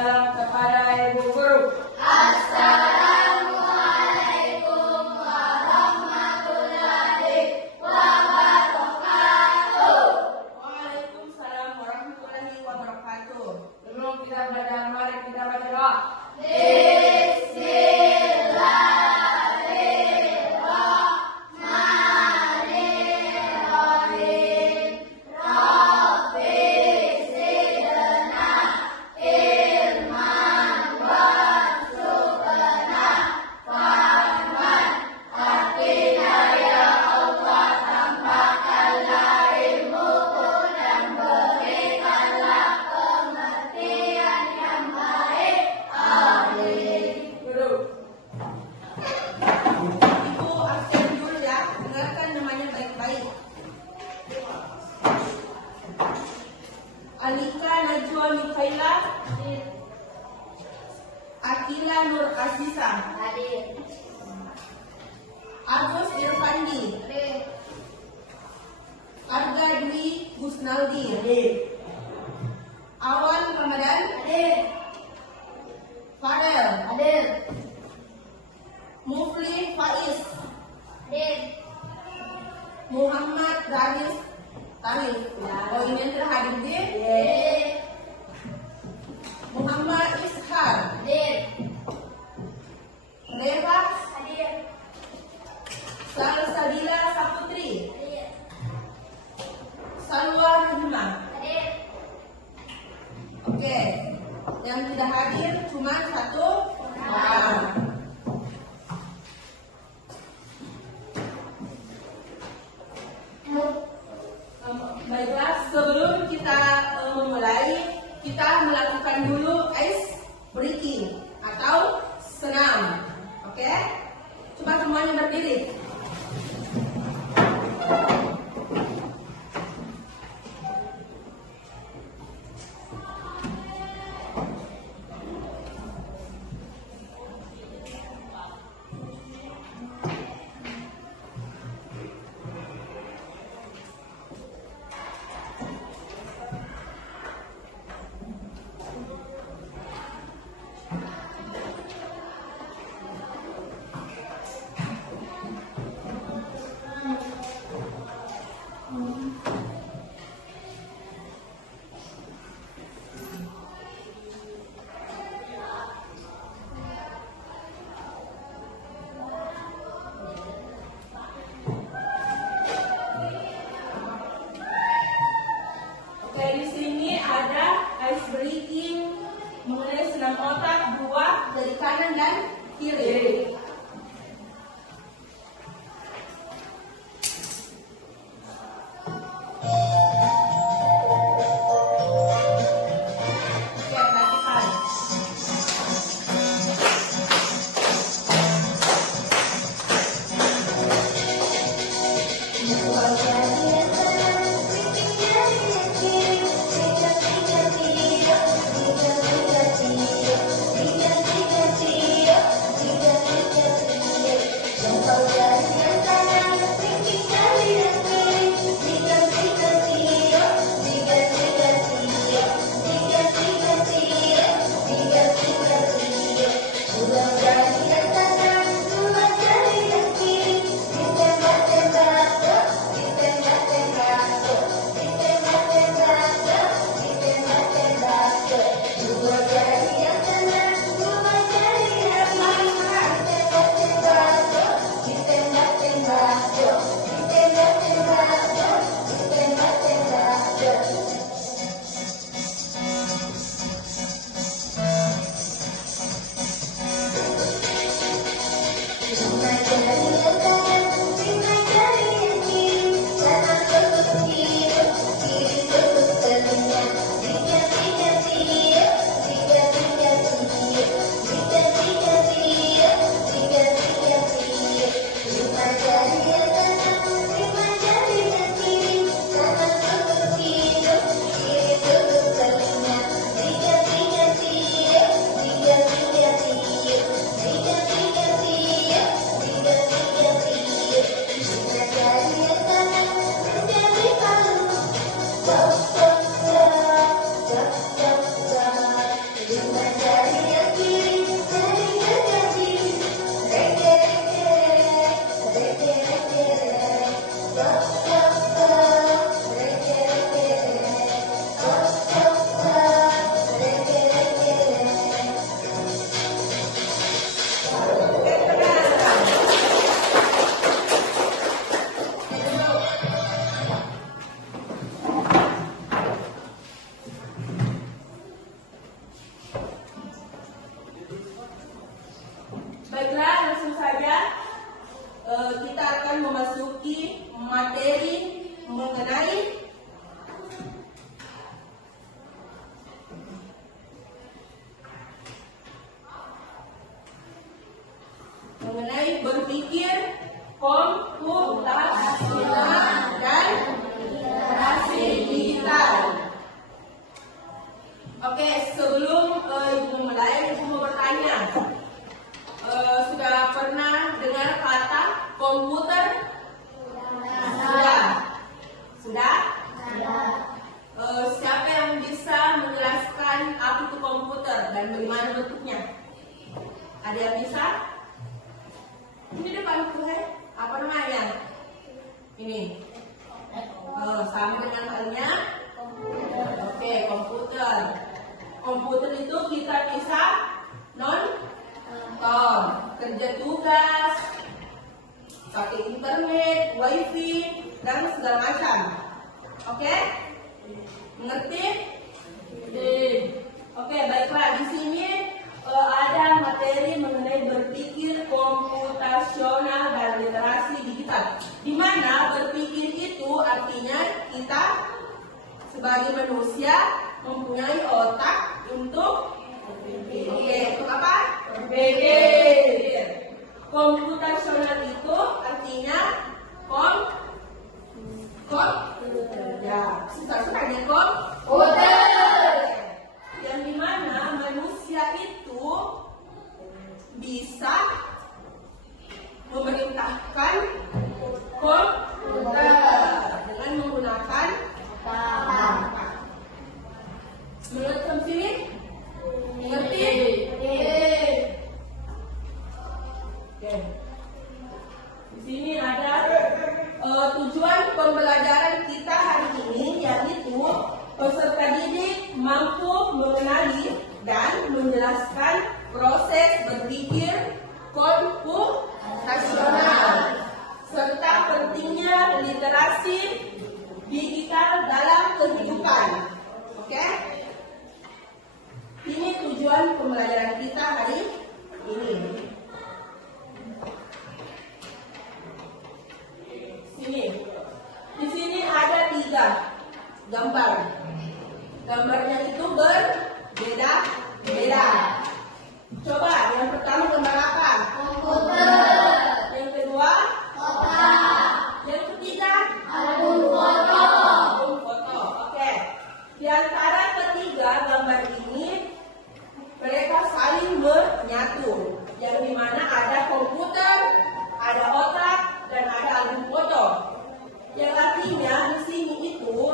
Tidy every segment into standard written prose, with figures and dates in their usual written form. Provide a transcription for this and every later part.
salam kepada Ibu Guru. Assalamualaikum warahmatullahi wabarakatuh. Waalaikumsalam warahmatullahi wabarakatuh. Sebelum kita belajar, mari kita baca doa. Bismillahirrahmanirrahim. Rabbi zidna ilman warzuqna fahman. Artinya ya Allah, tambahkanlah ilmuku dan berikanlah pengertian yang baik. Amin. Guru. Ibu absen dulu ya. Dengarkan namanya baik-baik. Alika Najwa Mikaila. Akila Nur Azizah. Hadir. Agus Irfandi. Arga Dwi Gusnaldi. Awan Ramadan. Fadel. Hadir. Mufli Faiz. Hadir. Muhammad Danis Tarif. Oh, ini yang terhadir di Muhammad Ishar. Hadir. Reva Hadir. Salsabila Saputri. Hadir. Salwa Rahimah. Hadir. Oke, yang tidak hadir cuma satu orang. Baiklah, sebelum kita memulai, kita melakukan dulu ice breaking atau senam. Oke? Coba semuanya berdiri. Oke, di sini ada ice breaking mengenai senam otak dua dari kanan dan kiri. Oke, perhatikan. Tiga, mengenai berpikir komputasional dan literasi digital. Oke, sebelum Ibu memulai, Ibu mau bertanya. Sudah pernah dengar kata komputer? Sudah? Sudah? Siapa yang bisa menjelaskan apa itu komputer dan bagaimana bentuknya? Ada yang bisa? Ini depan tuh, apa namanya? Ini. Sama dengan halnya. Oke, komputer. Komputer itu kita bisa nonton, kerja tugas, pakai internet, wifi, dan segala macam. Oke? Mengerti? Oke, baiklah. Di sini ada materi mengenai berpikir komputasional dan literasi digital. Di mana berpikir itu artinya kita sebagai manusia mempunyai otak untuk untuk apa? Berpikir. Komputasional itu artinya ya, susah-susahnya komputer. Yang dimana manusia itu bisa memerintahkan komputer dengan menggunakan menurut sini mengerti? Oke. Di sini ada tujuan pembelajaran kita hari ini, yaitu peserta didik mampu mengenali dan menjelaskan proses berpikir komputasional serta pentingnya literasi digital dalam kehidupan. Oke? Ini tujuan pembelajaran kita hari ini. Di sini ada 3 gambar. Gambarnya itu berbeda-beda. Coba yang pertama gambar apa? Komputer. Yang kedua? Kotak. Yang ketiga? Album foto. Album foto. Oke. Di antara ketiga gambar ini mereka saling menyatu. Yang dimana ada komputer, ada otak, dan ada album foto. Yang artinya di sini itu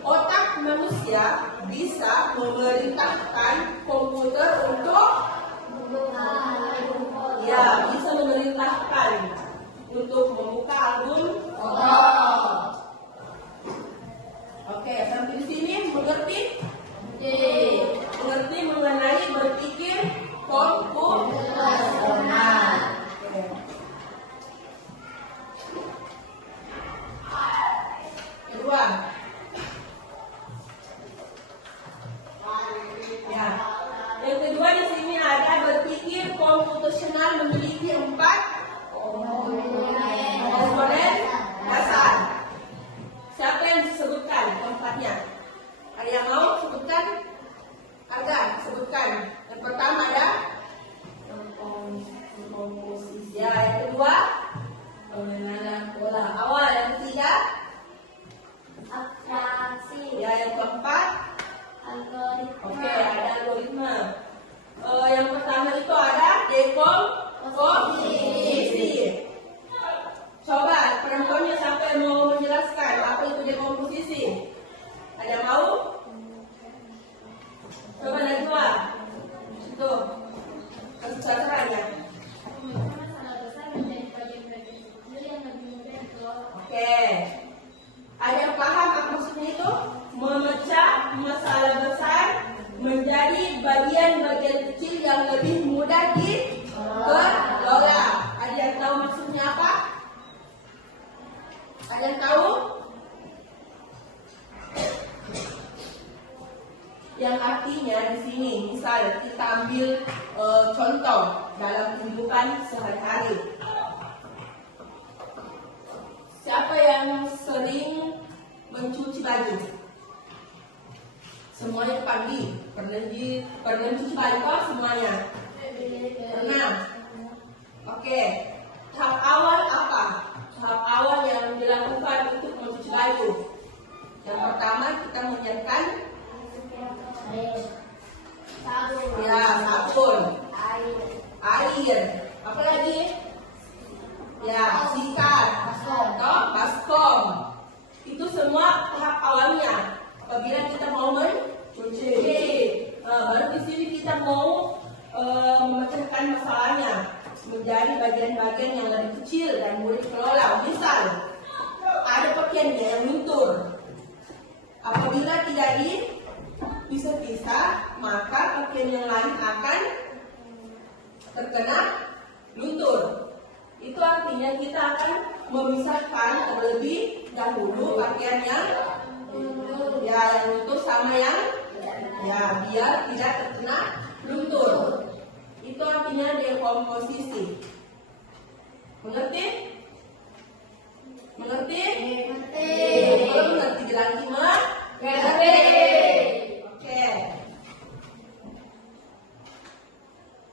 otak manusia bisa memerintahkan komputer untuk bisa memerintahkan untuk membuka album foto. Oke, sampai di sini mengerti? Mengerti mengenai berpikir komputasional. Kedua, ya. Yang kedua di sini ada berpikir komputasional memiliki 4 komponen dasar. Siapa yang disebutkan keempatnya? Ada yang mau sebutkan? Ada, sebutkan. Yang pertama ada komposisi. Ya, yang kedua pengenalan pola awal. Yang ketiga Abstraksi. ya, yang keempat Algoritma. oke, ada algoritma. Yang pertama itu ada dekomposisi. Coba perempuannya siapa yang mau menjelaskan apa itu dekomposisi? Ada yang mau? Coba Najwa. Itu kesusahannya. Masalah besar menjadi bagian-bagian kecil yang lebih mudah dikelola. Oke. Ada yang paham apa maksudnya itu? Memecah masalah besar menjadi bagian-bagian kecil yang lebih mudah dikelola. Ada yang tahu maksudnya apa? Ada yang tahu? Yang artinya di sini, misal kita ambil contoh dalam kehidupan sehari-hari. Siapa yang sering mencuci baju? Semuanya pagi. Pernah mencuci baju kok semuanya? Pernah. Oke, tahap awal apa? Tahap awal yang dilakukan untuk mencuci baju. Yang pertama kita menyiapkan sabun, air, apa lagi? Sikat, baskom. Itu semua tahap awalnya. Apabila kita mau mencuci, baru di sini kita mau memecahkan masalahnya menjadi bagian-bagian yang lebih kecil dan mudah dikelola. Misal, ada pakaian yang luntur. Apabila tidak dipisah-pisah, maka pakaian yang lain akan terkena luntur. Itu artinya kita akan memisahkan terlebih dahulu pakaian yang luntur sama yang biar tidak terkena luntur. Itu artinya dekomposisi. Mengerti? Mengerti? Kalau mengerti bilang mengerti. Oke.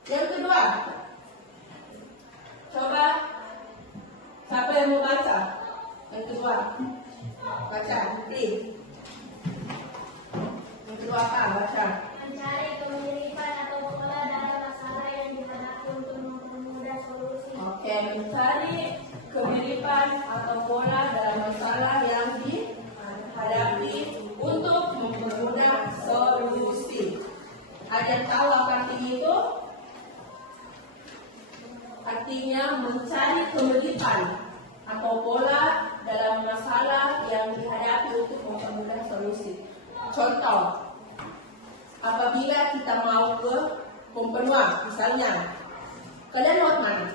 Yang kedua, coba siapa yang mau baca? Yang kedua, baca, please. Yang kedua apa? Baca. Mencari kemiripan atau pola dalam masalah yang dihadapi untuk mempermudah solusi. Oke, mencari kemiripan atau pola dalam masalah yang dihadapi untuk mempermudah solusi. Ada yang tahu apa artinya itu? Artinya mencari kemiripan atau pola dalam masalah yang dihadapi untuk mempermudah solusi. Contoh, apabila kita mau ke Kompenwa, misalnya, kalian lewat mana?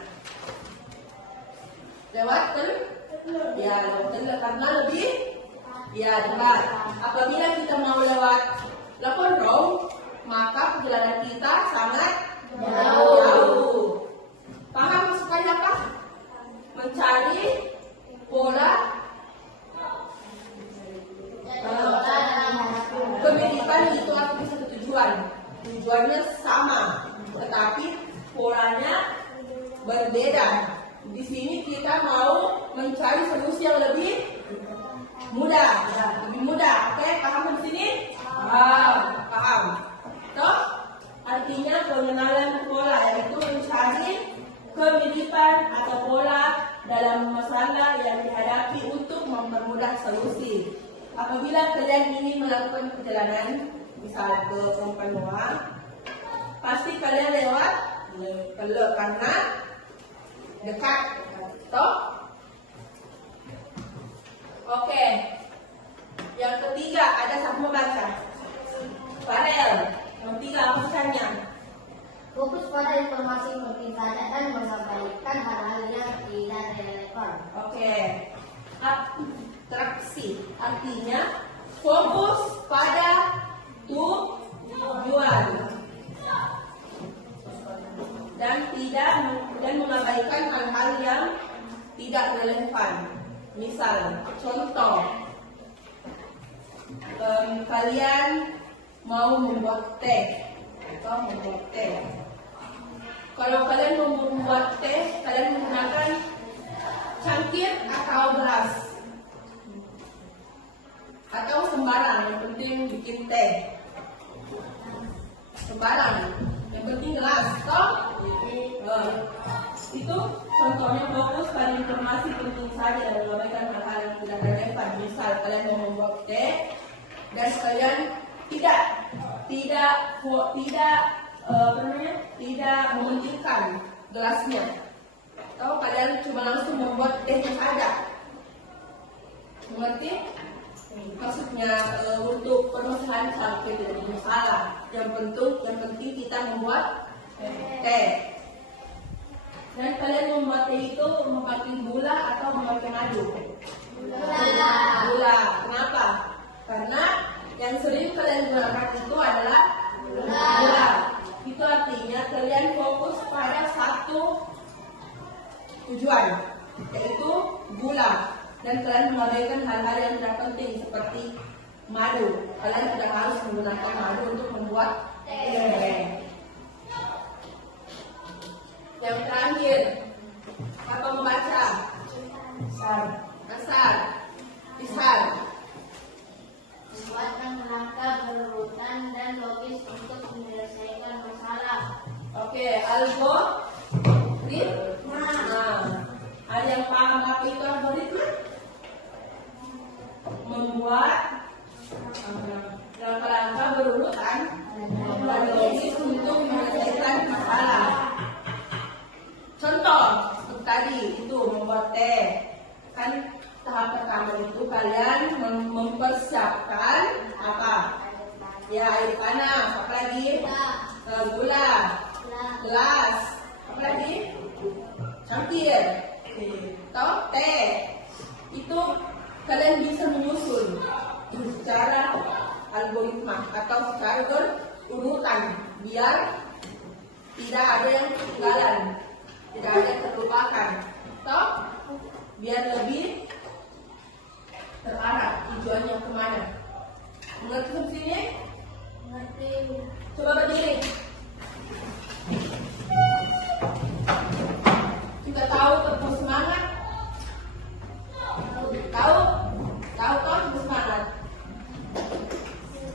Lewat lewat Teluk karena lebih dekat. Apabila kita mau lewat Lapondong, maka perjalanan kita sangat jauh. Paham maksudnya apa? Mencari pola kemiripan itu artinya satu tujuan. Tujuannya sama, tetapi polanya berbeda. Di sini kita mau mencari solusi yang lebih mudah. Oke, paham di sini? Paham. Toh, artinya pengenalan pola, yaitu mencari kemiripan atau pola dalam masalah yang dihadapi untuk mempermudah solusi. Apabila kalian ingin melakukan perjalanan, misal ke Kompenwa, pasti kalian lewat Teluk karena dekat. Toh? Oke. Yang ketiga, ada siapa membaca? Farel. Yang ketiga apa pesannya? Fokus pada informasi penting saja dan menyampaikan hal-hal yang tidak relevan. Oke. Abstraksi artinya fokus pada tujuan dan mengabaikan hal-hal yang tidak relevan. Misal, contoh, kalian mau membuat teh atau membuat teh. Kalau kalian mau membuat teh, kalian menggunakan cangkir atau gelas atau sembarang, yang penting bikin teh. Sembarang, yang penting gelas, toh? Itu contohnya fokus pada informasi penting saja dan mengabaikan hal-hal yang tidak relevan. Misal kalian mau membuat teh dan kalian tidak mementingkan gelasnya, atau kalian cuma langsung membuat tehnya saja. Mengerti? Maksudnya untuk permasalahan sampai tidak masalah. Yang penting kita membuat teh. Dan kalian membuat teh itu memakai gula atau memakai madu? Gula. Kenapa? Karena yang sering kalian gunakan itu adalah gula. Itu artinya kalian fokus pada satu tujuan, yaitu gula. Dan kalian mengabaikan hal-hal yang tidak penting seperti madu. Kalian tidak harus menggunakan madu untuk membuat teh. Yang terakhir, Oke, algoritma. Ada yang paham apa itu algoritma? Membuat langkah-langkah berurutan dan logis untuk menyelesaikan masalah. Contoh seperti tadi itu membuat teh. Kan tahap pertama itu kalian mempersiapkan apa? Ya, air panas. Apa lagi? Gula, gelas. Apa lagi? Cangkir. Atau teh. Itu kalian bisa menyusun secara algoritma atau secara berurutan biar tidak ada yang ketinggalan, tidak ada yang terlupakan, atau biar lebih terarah tujuannya kemana. Mengerti fungsinya? Mengerti. Coba berdiri. Kita tahu tepuk semangat. Tahu? Tahu toh tepuk semangat?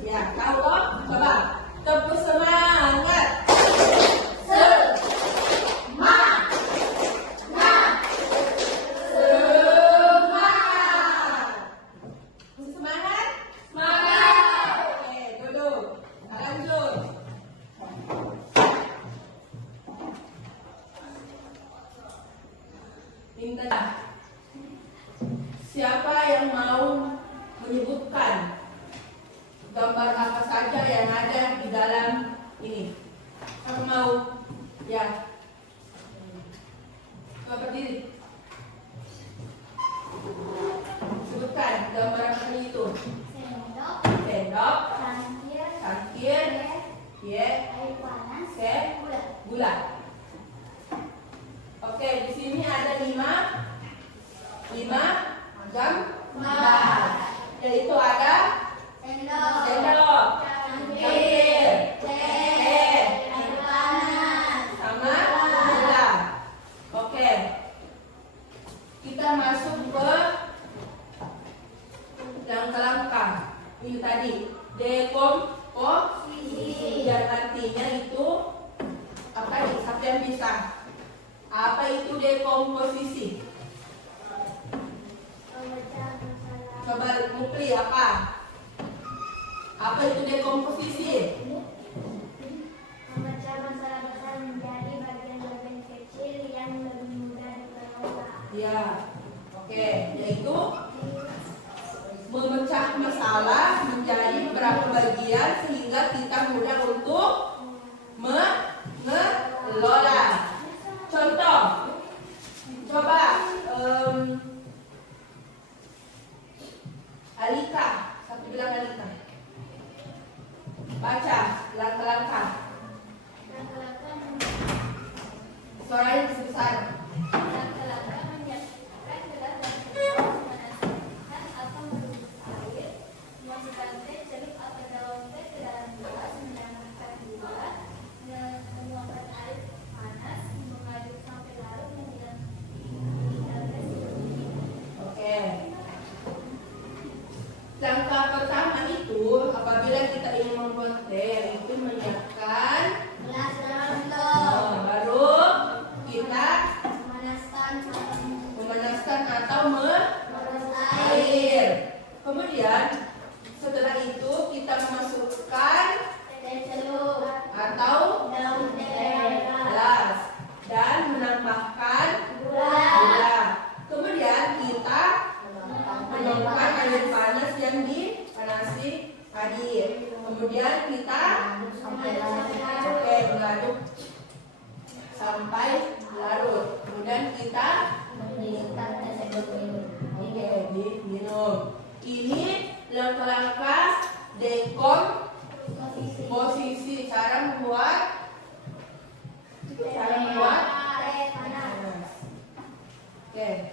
Ya, tahu toh? Coba tepuk semangat. Semangat. Semangat. Semangat. Oke, duduk. Lanjut. Minta. Siapa yang mau menyebutkan gambar apa saja yang ada di dalam ini? Siapa mau? Ya. Coba berdiri. Sebutkan gambar apa itu? Sendok, Sendok, cangkir, cangkir, teh, air panas, teh, gula. gula. Oke, di sini ada 5 gambar. Yaitu ada Sendok, sendok, cangkir, teh, air panas, sama gula. Oke. Kita masuk ke langkah-langkah. Ini tadi dekomposisi. Dan artinya itu apa nih? Siapa yang bisa? Apa itu dekomposisi? memecah masalah. Coba Mukli apa? Apa itu dekomposisi? Memecah masalah besar menjadi bagian-bagian kecil yang lebih mudah dikelola. Ya. Oke, yaitu memecah masalah menjadi beberapa bagian sehingga kita mudah untuk mengelola. Contoh, coba Alika, satu bilang Alika. Baca langkah-langkah. Langkah-langkah Suaranya sebesar. langkah-langkah menyiapkan gelas dan sendok, memanaskan atau merebus air, memasukkan teh, celup atau daun teh ke dalam gelas, menambahkan gula, menuangkan air panas, mengaduk sampai larut, menghilangkan Oke. Langkah pertama itu apabila kita ingin membuat teh itu menyiapkan Gelas dalam sendok. baru kita memanaskan memanaskan atau Merebus air. Kemudian setelah itu kita memasukkan teh celup atau daun teh gelas dan menambahkan gula. Kemudian kita menuangkan air panas yang dipanasi tadi. Kemudian kita mengaduk sampai larut. Kemudian kita diminum. Ini langkah-langkah dekomposisi. Cara membuat Teh panas. Oke.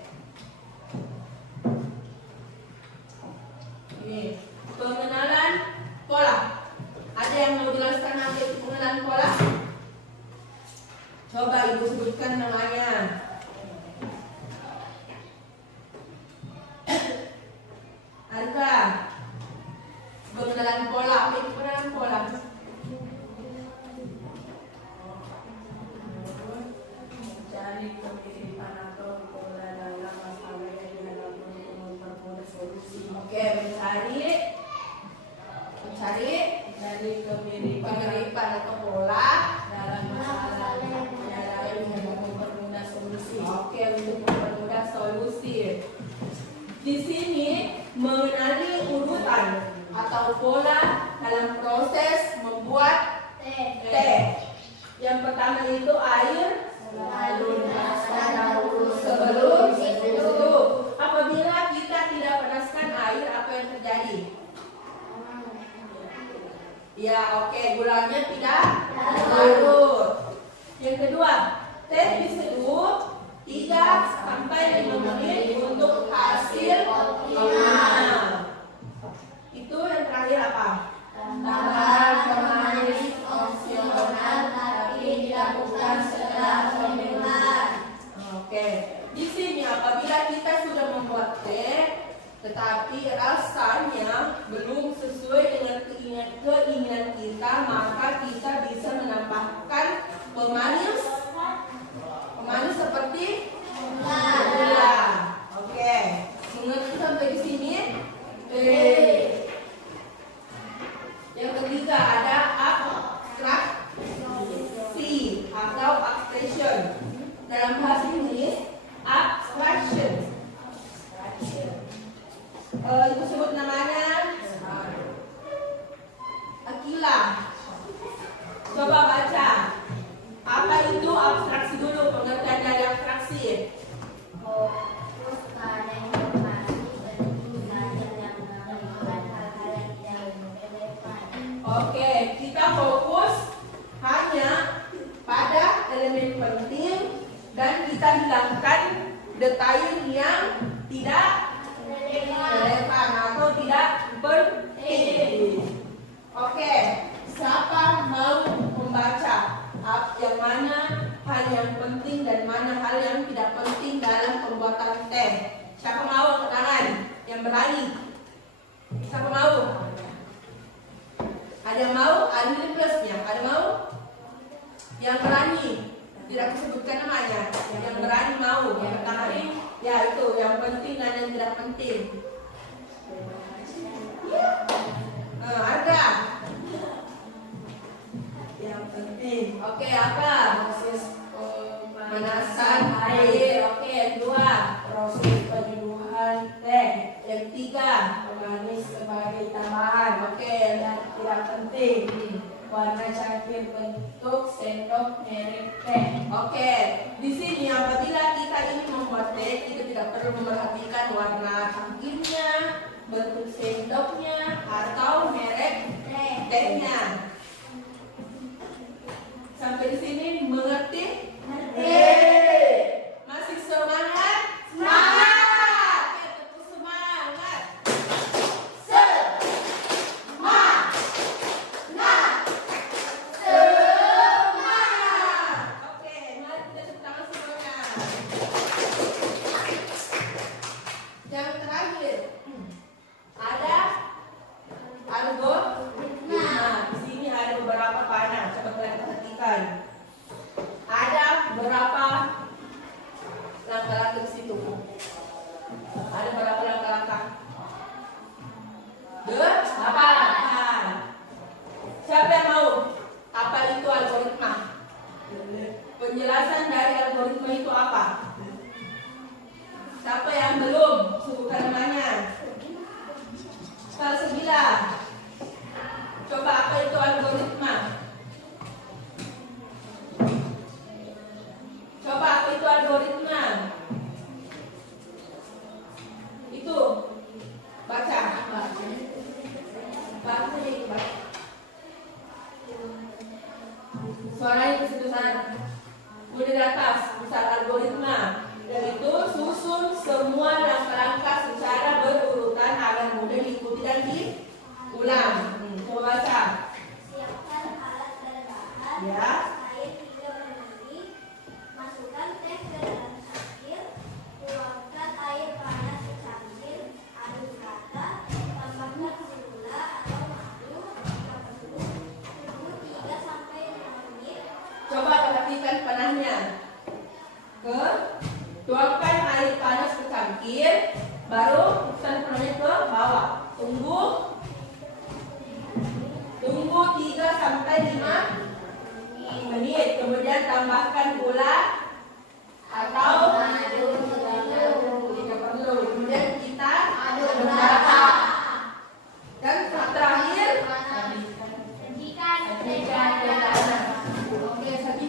Ini pengenalan pola. Ada yang mau jelaskan apa itu pengenalan pola? Coba ibu sebutkan namanya. Arka. Pengenalan pola. Apa itu pengenalan pola? Yang pertama itu air Panaskan dahulu sebelum seduh. Apabila kita tidak panaskan air, apa yang terjadi? Ya, oke, gulanya tidak larut. Yang kedua, teh diseduh 3 sampai 5 menit untuk hasil optimal. Itu yang terakhir apa? Tambahan pemanis opsional tapi dilakukan setelah pemilihan. Oke, di sini apabila kita sudah membuat teh, tetapi rasanya belum sesuai dengan keinginan kita, maka kita bisa menambahkan pemanis seperti gula. Oke, mengerti sampai di sini? Yang ketiga ada abstraksi atau abstraction. Dalam bahasa Inggris, abstraction. Itu sebut namanya Akila. Coba baca. Apa itu abstraksi dulu? Pengertian dari abstraksi. Fokus pada informasi seperti belajar yang melihat hal-hal yang tidak relevan. Oke, kita fokus hanya pada elemen penting dan kita hilangkan detail yang tidak relevan atau tidak penting. Oke, siapa mau membaca yang mana hal yang penting dan mana hal yang tidak penting dalam pembuatan teh? Siapa mau angkat tangan? Yang berani? Siapa mau? Ada yang mau? Ada nilai plusnya. Ada mau? Yang berani? Tidak disebutkan namanya. Yang berani mau angkat tangan. Ya itu yang penting dan yang tidak penting. Ada. Yang penting. Oke, apa? Proses pemanasan air. Oke, yang kedua. Proses penyeduhan teh. Yang ketiga, pemanis sebagai tambahan. Oke, yang tidak penting. Warna cangkir bentuk sendok merek teh. Oke, di sini apabila kita ingin membuat teh, kita tidak perlu memperhatikan warna cangkirnya, bentuk sendoknya, atau merek tehnya. Sampai di sini mengerti? Masih semangat? Semangat! Oke, tepuk semangat. Oke, mari kita tepuk tangan semuanya. Yang terakhir ada algoritma. Di sini ada beberapa panah. Coba kalian perhatikan. Ada beberapa langkah-langkah di situ. Ada berapa langkah-langkah? 8. Siapa yang mau? Apa itu algoritma? Penjelasan dari algoritma itu apa? Siapa yang belum? Sebutkan namanya. Salsabila. Coba apa itu algoritma? Coba apa itu algoritma? Itu baca. Baca nih, baca. Suaranya ke situ sana. Udah di atas, misal algoritma, yaitu susun semua langkah-langkah secara berurutan agar mudah diikuti dan diulang. Coba baca. Siapkan alat dan bahan. Ya. Air 3 ml. Masukkan teh ke dalam cangkir. Tuangkan air panas ke cangkir. Aduk rata. Tambahkan gula atau madu. Tunggu 3 sampai 5 menit. Coba perhatikan panahnya. Tuangkan air panas ke cangkir, baru tuangkan panahnya ke bawah. Tunggu 3 sampai 5 menit. Kemudian tambahkan gula atau madu jika perlu. Kemudian kita aduk rata. Dan terakhir, Sajikan teh sajikan. Oke, sajikan.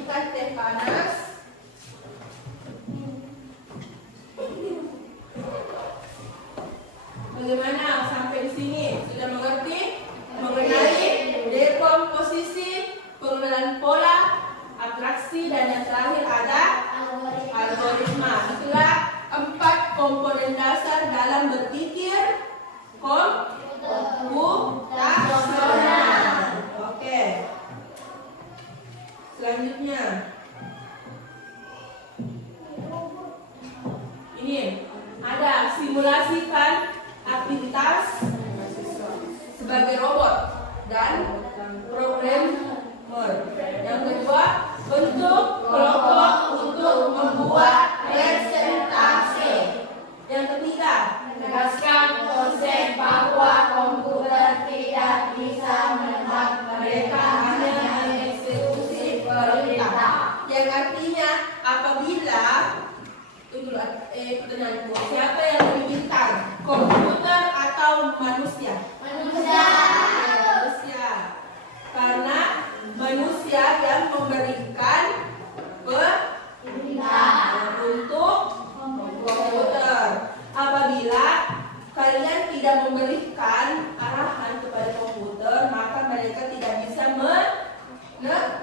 Ini ada simulasikan aktivitas sebagai robot dan programmer. Yang kedua, bentuk kelompok untuk membuat presentasi. Yang ketiga, Menegaskan konsep bahwa komputer tidak bisa menebak, mereka hanya mengeksekusi perintah. Yang artinya apabila pertanyaanku, siapa yang lebih pintar, komputer atau manusia? manusia. Manusia. Karena manusia yang memberikan perintah untuk komputer. Apabila kalian tidak memberikan arahan kepada komputer, maka mereka tidak bisa menebak.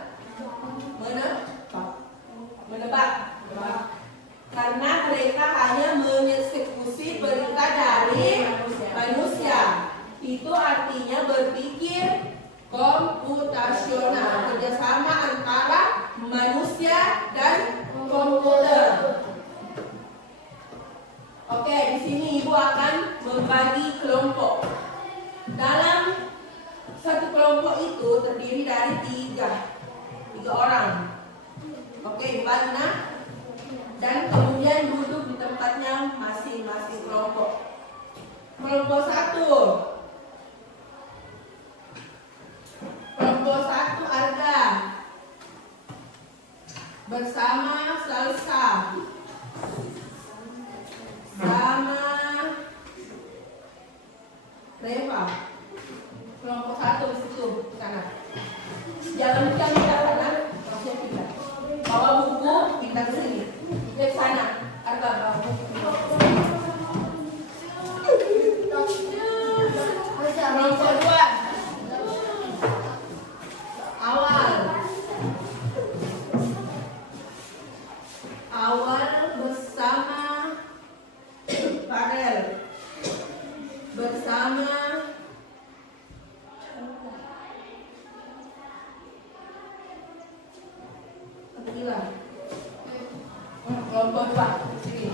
Karena mereka hanya mengeksekusi perintah dari manusia. Itu artinya berpikir komputasional, kerjasama antara manusia dan komputer. Oke, di sini ibu akan membagi kelompok. Dalam satu kelompok itu terdiri dari tiga orang. Oke, dibagi nah. Dan kemudian duduk di tempatnya masing-masing kelompok. Kelompok satu. Kelompok satu ada bersama Salsa, sama Reva. Kelompok satu di situ sana. Jangan kita kanan, maksudnya kita. Bawa buku, kita ke sini. Kita ke sana. Arba bawa buku. Kelompok dua. Awal bersama Farel, bersama Akila. Kelompok dua. Sini.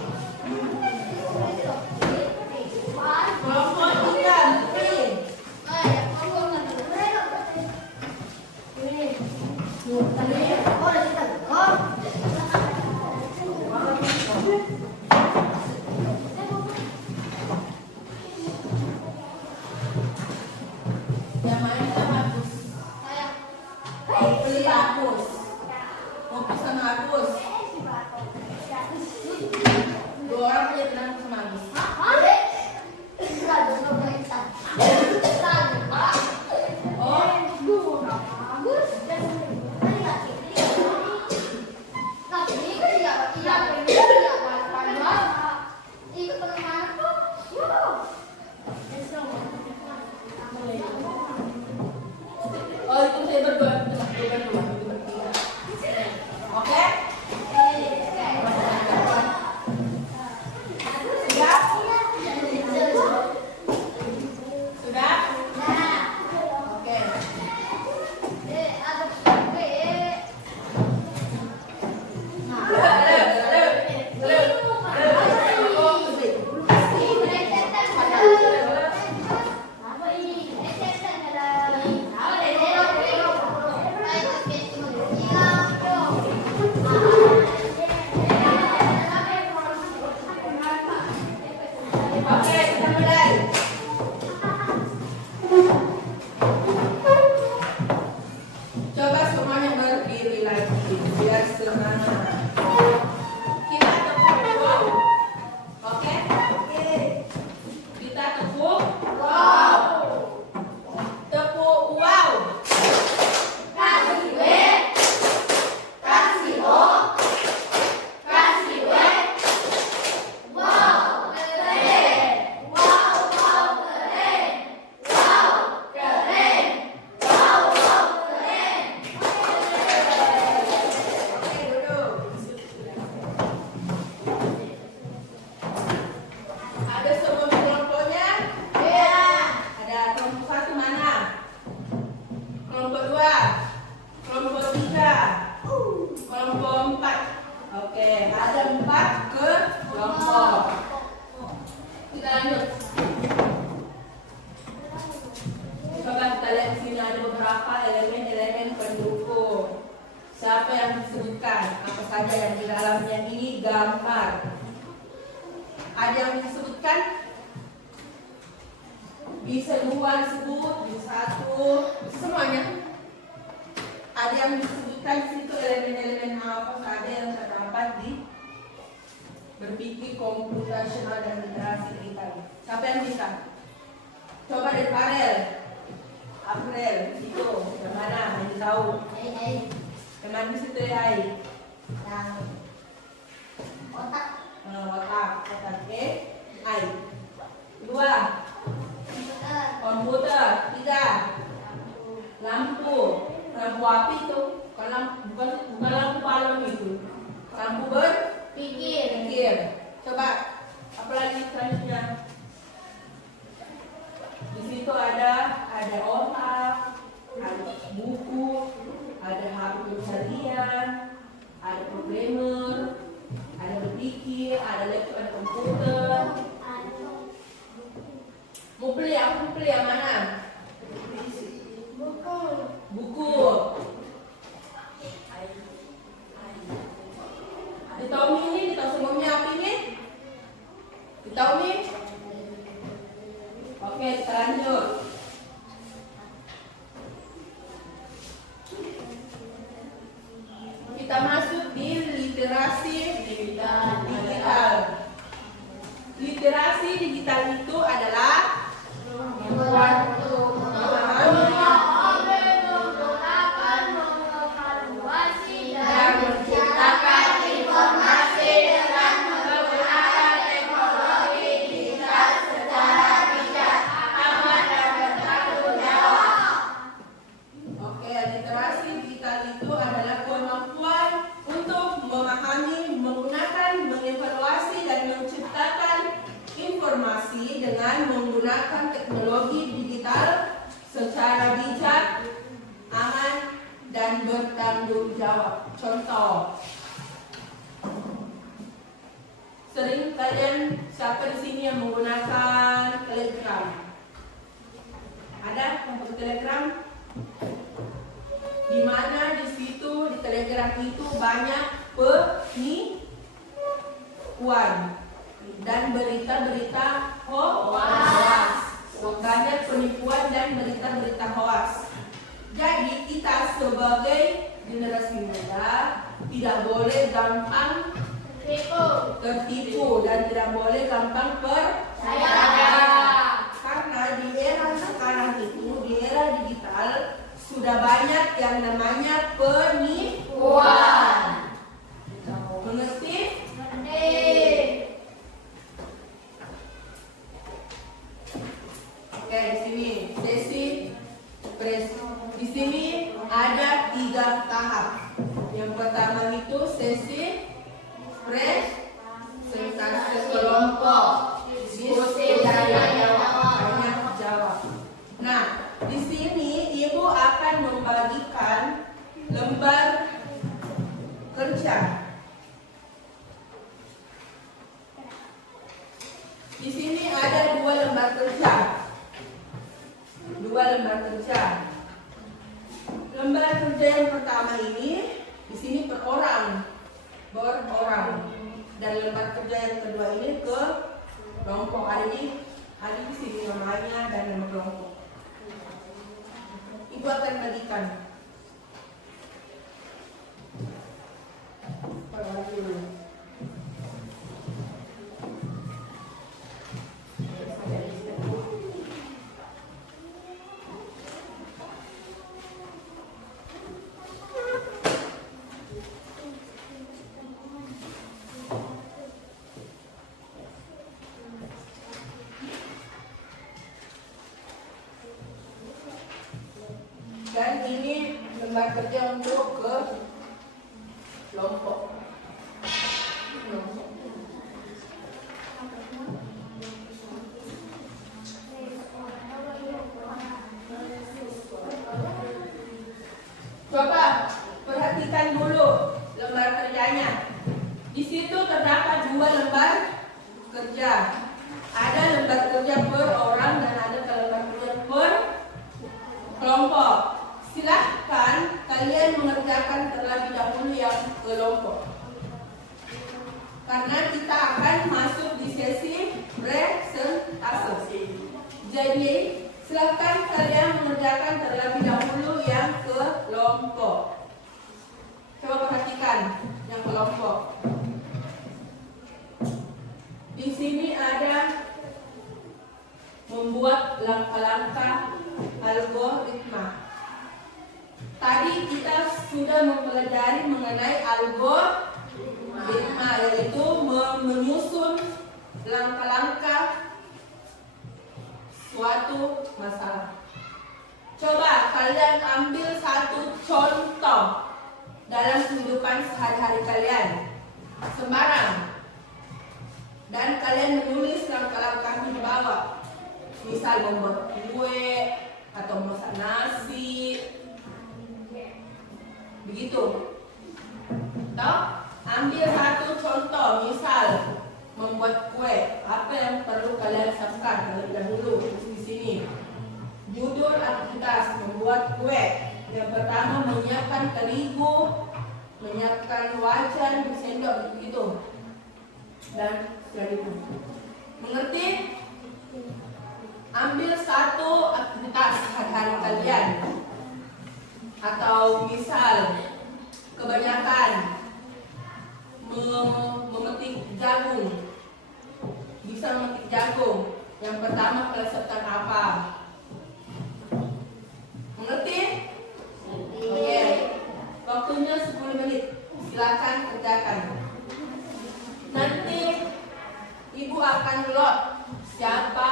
Kelompok tiga. Ini. Yang mana kita bagus? Pilih Agus. Mau sama Agus. Dua orang punya tenang sama Agus. Oh, itu saya berdua. Oke? Siap? Oke, ada 4 kelompok. Kita lanjut. Coba kita lihat di sini ada beberapa elemen-elemen pendukung. Siapa yang disebutkan? Apa saja yang di dalamnya ini gambar? Ada yang disebutkan? Bisa 2 disebut, bisa 1, semuanya. Ada yang disebutkan di situ elemen-elemen apa saja yang terdapat di berpikir komputasional dan literasi digital. Siapa yang bisa? Coba dari April, itu yang mana? Yang tahu? Yang mana di situ ya? Yang otak. Otak. Ai. 2. Komputer. 3. Lampu api itu. Bukan lampu palem itu. Lampu berpikir. Coba apa lagi selanjutnya? Di situ ada otak, ada buku, ada HP pencarian, ada programmer, ada berpikir, ada laptop, ada komputer. Mau beli yang mana? Buku. Ditahu ini, ditahu sebelumnya apa ini? Ditahu nih? Oke, kita lanjut. Kita masuk di literasi digital. Literasi digital itu adalah dan menciptakan informasi dengan menggunakan teknologi digital secara bijak, aman dan bertanggung jawab. Oke, literasi digital itu adalah kemampuan untuk memahami, menggunakan, mengevaluasi dan menciptakan informasi dengan menggunakan teknologi digital secara bijak, aman dan bertanggung jawab. Contoh, sering kalian siapa di sini yang menggunakan Telegram? Ada untuk Telegram? Di mana di situ di Telegram itu banyak penipuan dan berita-berita hoax. Banyak penipuan dan berita-berita hoax. Jadi kita sebagai generasi muda tidak boleh gampang tertipu dan tidak boleh gampang percaya. Karena di era sekarang itu, di era digital sudah banyak yang namanya penipuan. Mengerti? Oke, di sini sesi di sini ada 3 tahap. Yang pertama itu sesi presentasi kelompok, diskusi dan jawab. Nah, di sini ibu akan membagikan lembar kerja. Di sini ada 2 lembar kerja. 2 lembar kerja. Lembar kerja yang pertama ini di sini per orang. Dan lembar kerja yang kedua ini ke kelompok. Ada di sini namanya dan nama kelompok. Ibu akan bagikan. Dan ini lembar kerja untuk ke kelompok. Coba perhatikan dulu lembar kerjanya. Di Di situ terdapat 2 lembar kerja. Ada lembar kerja per orang dan ada lembar kerja per kelompok. Silahkan kalian mengerjakan terlebih dahulu yang kelompok. Karena kita akan masuk di sesi presentasi. Jadi, silahkan kalian mengerjakan terlebih dahulu yang kelompok. Coba perhatikan yang kelompok. Di sini ada membuat langkah-langkah algoritma. Tadi kita sudah mempelajari mengenai algoritma, yaitu menyusun langkah-langkah suatu masalah. Coba kalian ambil satu contoh dalam kehidupan sehari-hari kalian, sembarang, dan kalian menulis langkah-langkahnya di bawah. Misal membuat kue atau masak nasi, begitu. Toh, ambil satu contoh, misal membuat kue. Apa yang perlu kalian siapkan terlebih dahulu di sini? Judul aktivitas membuat kue. Yang pertama menyiapkan terigu, menyiapkan wajan, sendok, begitu. Dan selanjutnya. Mengerti? Ambil satu aktivitas sehari-hari kalian. Atau misal kebanyakan memetik jagung. Bisa memetik jagung. Yang pertama kalian siapkan apa? Mengerti? Oke. Waktunya 10 menit. Silakan kerjakan. Nanti ibu akan lot siapa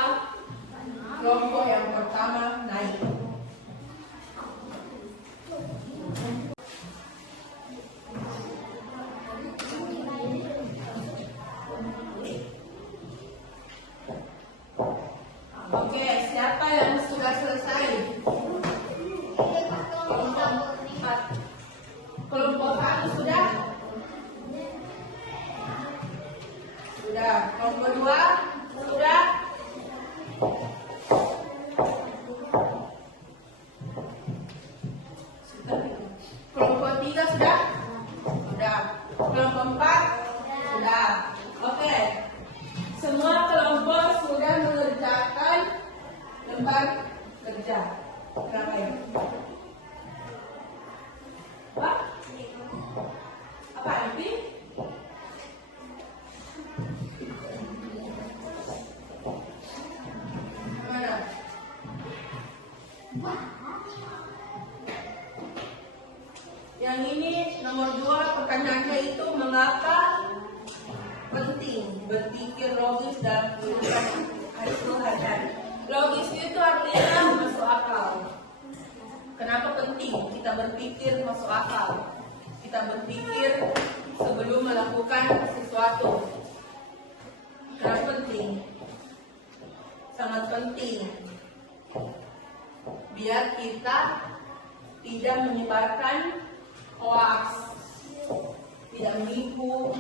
kelompok yang pertama naik. Oke, siapa yang sudah selesai? Kelompok 1 sudah? Sudah. Kelompok 2 sudah? Kelompok 3 sudah? Sudah. Kelompok 4 sudah. Oke. Semua kelompok sudah mengerjakan lembar kerja. Berapa ini? Apa ini? Mana? Yang ini nomor 2, pertanyaannya itu mengapa penting berpikir logis dalam kehidupan hari-hari. Logis itu artinya masuk akal. Kenapa penting kita berpikir masuk akal? Kita berpikir sebelum melakukan sesuatu. Kenapa penting? Sangat penting. Biar kita tidak menyebarkan hoax, tidak menipu.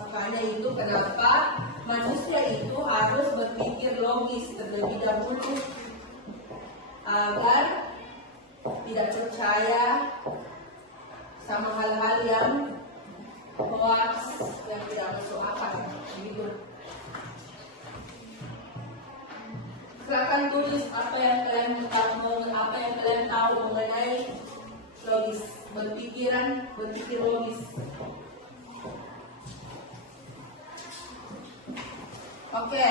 Makanya itu kenapa manusia itu harus berpikir logis terlebih dahulu agar tidak percaya sama hal-hal yang hoax yang tidak masuk akal. Begitu. Silakan tulis apa yang kalian tahu mengenai logis, berpikir logis. Oke,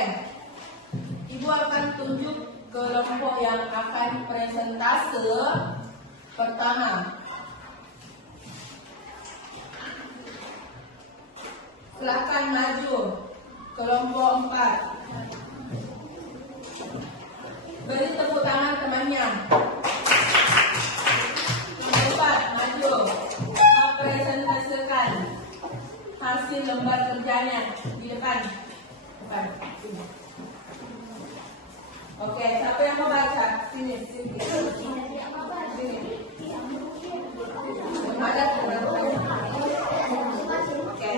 ibu akan tunjuk kelompok yang akan presentase pertama. Silakan maju, kelompok 4. Beri tepuk tangan temannya. Kelompok 4, maju. Mempresentasikan hasil lembar kerjanya di depan. Sini. Oke, siapa yang mau baca? Sini. Ada. Oke.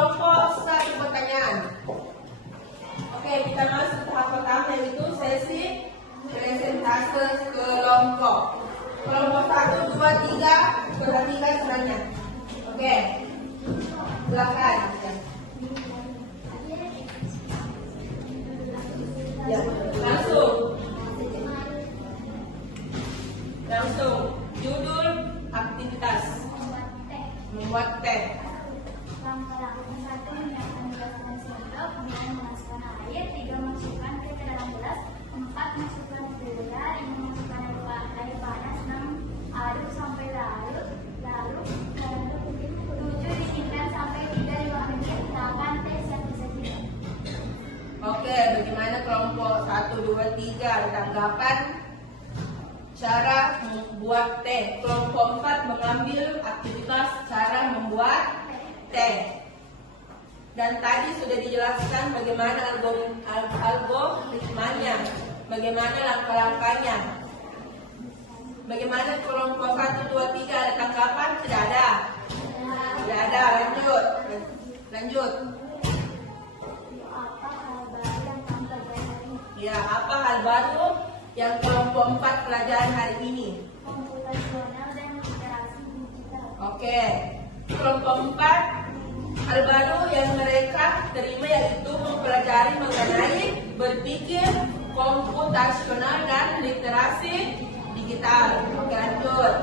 kelompok satu pertanyaan. Oke, kita masuk tahap pertama yaitu sesi presentase kelompok. Kelompok 1, 2, 3, perhatikan caranya. Oke, silakan. Ya, langsung. Judul aktivitas membuat teh. Langkah-langkah 1, menyiapkan gelas dan sendok, kemudian memasukkan air, 3, masukkan teh ke dalam gelas, 4, masukkan gula, 5, masukkan air panas, 6, aduk sampai larut, lalu 7, dinginkan sampai 3-5 menit, 8, teh siap disajikan. Oke, bagaimana kelompok 1, 2, 3 tanggapan cara membuat teh. Kelompok 4 mengambil aktivitas cara membuat teh. Dan tadi sudah dijelaskan bagaimana algoritmanya, bagaimana langkah-langkahnya. Bagaimana kelompok 1, 2, 3 ada tanggapan? Tidak ada. Tidak ada. Lanjut. Apa hal baru yang kamu pelajari hari ini? Ya, apa hal baru yang kelompok 4 pelajaran hari ini? Komputasional dan interaksi digital. Oke, kelompok 4 hal baru yang mereka terima yaitu mempelajari mengenai berpikir komputasional dan literasi digital. Oke, lanjut.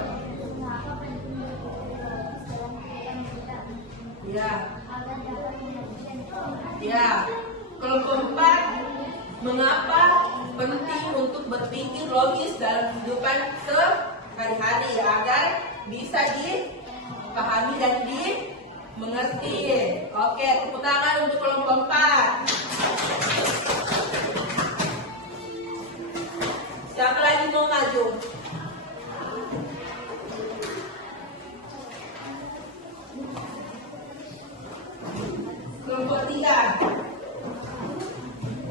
Mengapa penting berpikir logis dalam kehidupan kita? Ya, Agar dapat menyelesaikan informasi. ya. Kelompok 4 mengapa penting untuk berpikir logis dalam kehidupan sehari-hari agar bisa dipahami dan dimengerti. Oke, tepuk tangan untuk kelompok 4. Siapa lagi mau maju? Kelompok 3.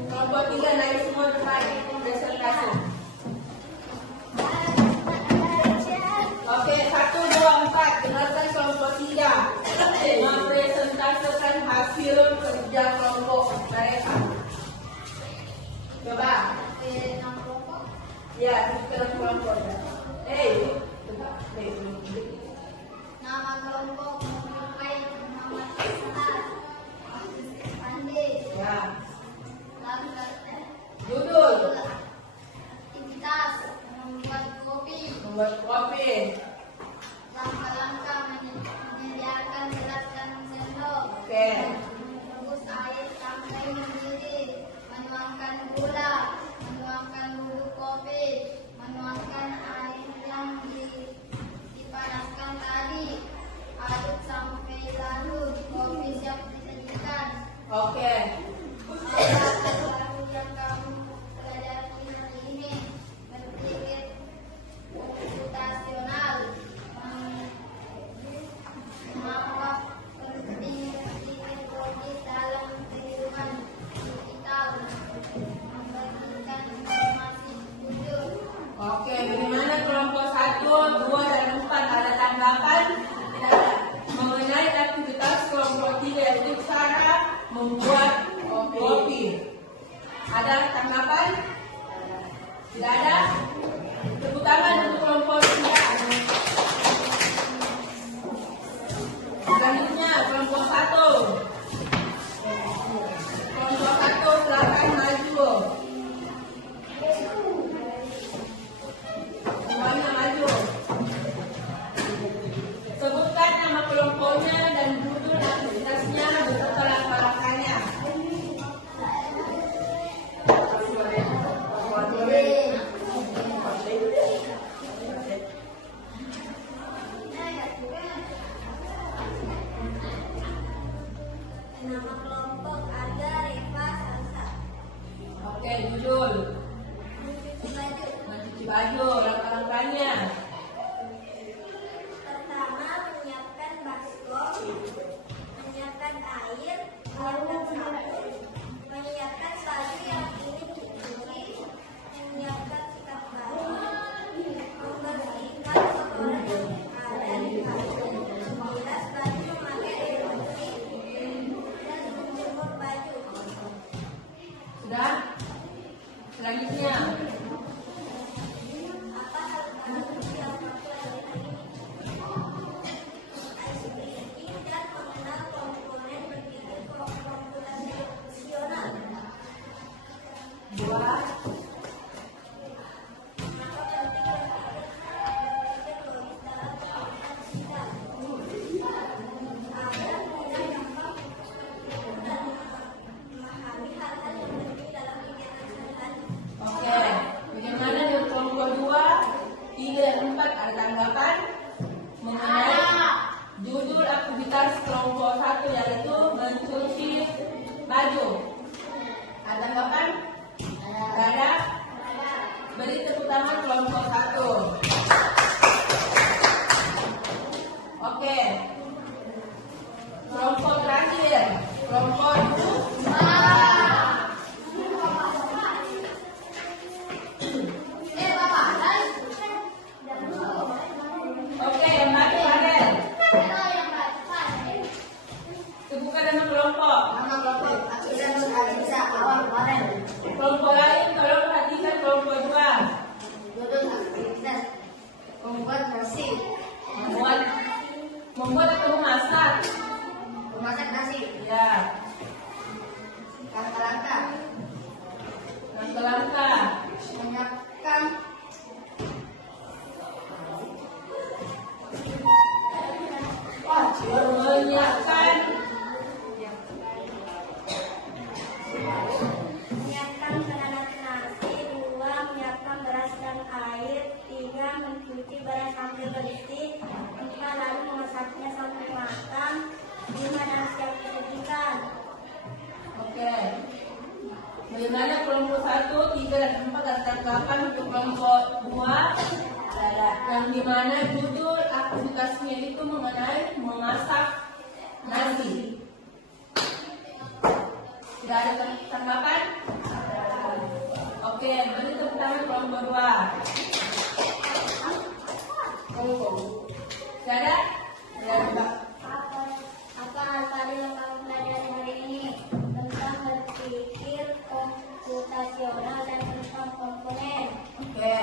Kelompok 3 naik semua depan presentasi. Oke, 1, 2, 4. Dengarkan kelompok 3 mempresentasikan hasil kerja kelompok mereka. Coba. Ya, kita kelompok. Nama kelompok menyerupai nama Islam. Pandai. Ya. Langkah Judul aktivitas membuat kopi. membuat kopi. Langkah-langkah menyediakan gelas dan sendok. Oke. Merebus air sampai mendidih. Menuangkan gula. Menuangkan bubuk kopi. Menuangkan air yang dipanaskan tadi. Aduk sampai larut. Kopi siap disajikan. Oke. Apa baru yang kamu pelajari hari ini? Berpikir komputasional. Mengapa penting berpikir logis dalam kehidupan digital? Membagikan informasi jujur. Oke, bagaimana kelompok 1, 2, dan 4 ada tanggapan? Tidak ada. Mengenai aktivitas kelompok 3 yaitu cara membuat kopi. Ada tanggapan? Tidak ada? Tepuk tangan untuk kelompok 3. Selanjutnya kelompok 1. Kelompok 1 silakan maju. Semuanya maju. Sebutkan nama kelompoknya dan judul aktivitasnya beserta langkah-langkahnya. Nama kelompok ada Reva Salsa. Oke, judul Maju. mencuci baju, langkah-langkahnya. Pertama, menyiapkan baskom, menyiapkan air, menyiapkan sabun, menyiapkan baju yang ingin dicuci, menyiapkan sikat baju, membersihkan kotoran yang ada di baju, membilas baju memakai air bersih, laju. Ada tanggapan? Tidak ada? Beri tepuk tangan kelompok 1. Oke. Kelompok terakhir, kelompok 2. Oke, yang baru Fadel. Sebutkan nama kelompok. Nama kelompok akidah bisa awal kemarin. Kelompok lain tolong perhatikan kelompok 2. Duduk aktivitas membuat nasi, Membuat atau memasak. memasak nasi, Ya. langkah-langkah, Langkah-langkah. menyiapkan, Menyiapkan. Menyiapkan makanan nasi. 2. Menyiapkan beras dan air. 3. Mencuci beras sampai bersih. 4. Lalu memasaknya sampai matang. 5. Dan siap disajikan. Oke. Bagaimana kelompok 1, 3, dan 4 dan tanggapan untuk kelompok 2? Yang dimana judul aktivitasnya itu mengenai memasak nasi. Tidak ada tanggapan? Oke, beri tepuk tangan kelompok 2. Tidak ada? Tidak ada. Apa tadi yang kamu pelajari hari ini? Tentang berpikir komputasional dan tentang komponen. Oke.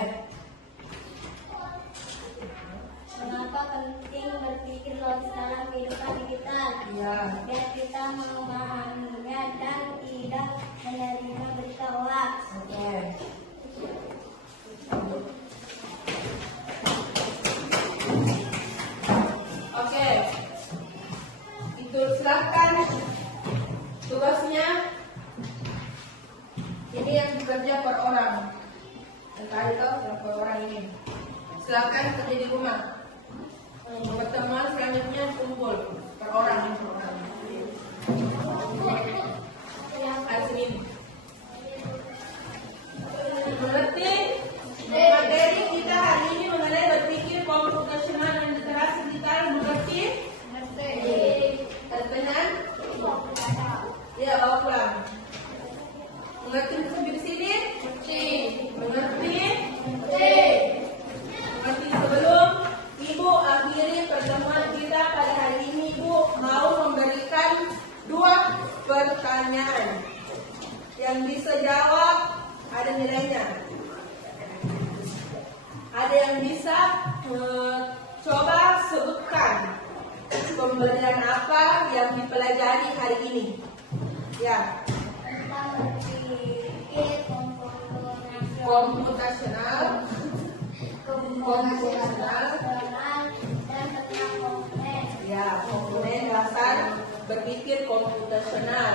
Mengapa penting berpikir logis dalam kehidupan digital? Iya. Biar kita memahaminya dan tidak menerima berita hoax. Oke. Oke. Itu silakan tugasnya. Ini yang bekerja per orang. Dan kalian tahu berapa orang ini. Silakan kerja di rumah. Pertemuan selanjutnya kumpul per orang. Hari Senin. Mengerti? Materi kita hari ini mengenai berpikir komputasional dan literasi digital. Mengerti? Terkenan? Ya, bawa pulang. Mengerti sampai di sini? Mengerti? Mengerti. Sebelum Ibu akhiri pertemuan kita pada hari ini, Ibu mau memberikan 2 pertanyaan. Yang bisa jawab ada nilainya. Ada yang bisa coba sebutkan pembelajaran apa yang dipelajari hari ini. Ya, Tentang berpikir komputasional, dan tentang komponen. ya, komponen dasar berpikir komputasional.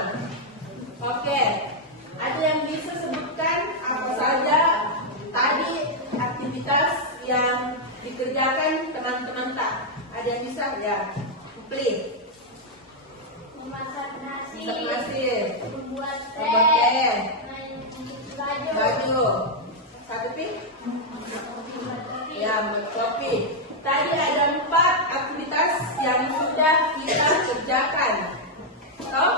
Oke, ada yang bisa sebutkan apa saja tadi aktivitas yang dikerjakan teman-teman tak? Ada yang bisa? Ya, please. Memasak nasi, Membuat membuat teh, teh, mencuci baju, baju. Satu pi? Ya, membuat kopi. Tadi ada 4 aktivitas yang sudah kita kerjakan. Toh?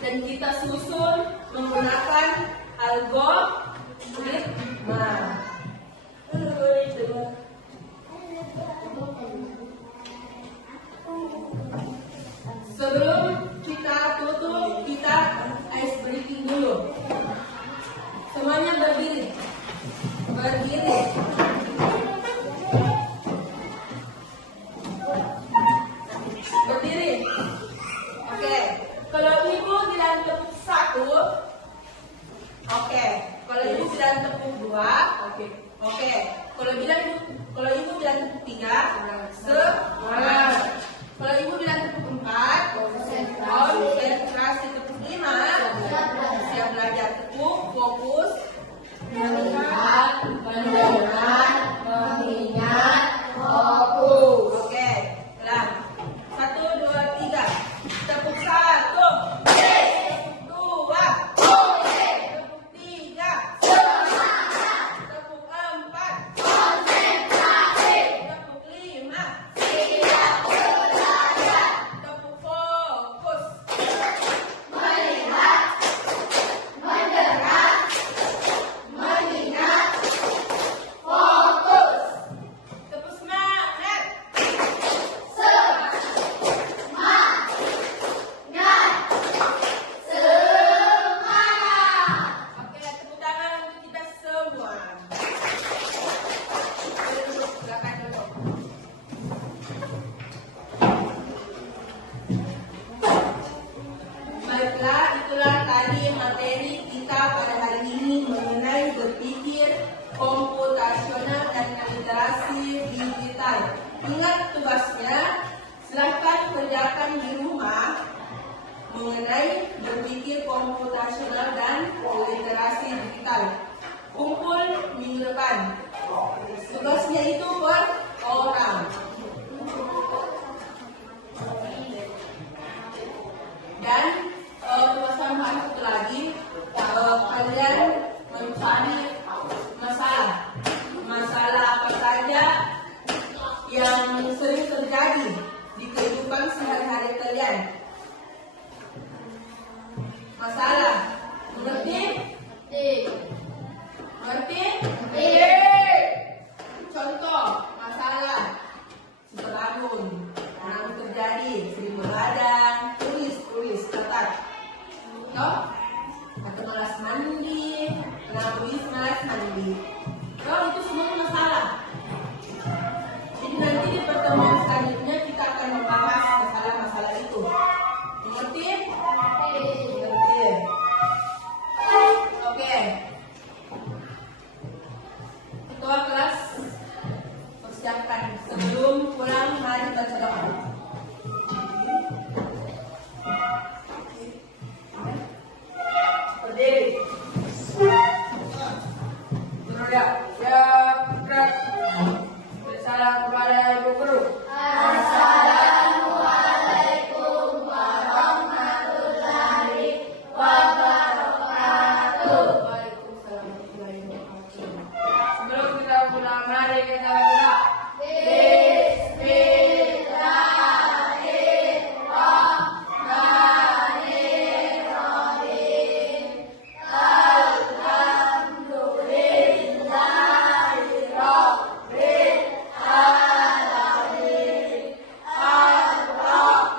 Dan kita susun menggunakan algoritma. Sebelum kita tutup, kita ice breaking dulu. Semuanya berdiri. Berdiri. Berdiri. Oke. Kalau ibu bilang tepuk 1, oke. Kalau ibu bilang tepuk 2, oke. Oke. Kalau ibu bilang tepuk 3, semangat. Kalau ibu bilang tepuk 4, konsentrasi. Tepuk 5, siap belajar. Tepuk, fokus, melihat, mendengar. kita pada hari ini mengenai berpikir komputasional dan literasi digital. Ingat tugasnya, silahkan kerjakan di rumah mengenai berpikir komputasional dan literasi digital. Kumpul minggu depan. Tugasnya itu per orang. Dan tugas tambahan satu lagi, kalian mencari masalah apa saja yang sering terjadi di kehidupan sehari-hari kalian. Masalah, mengerti? Mengerti? Contoh masalah sebangun, yang terjadi, sering begadang, tulis, catat. No?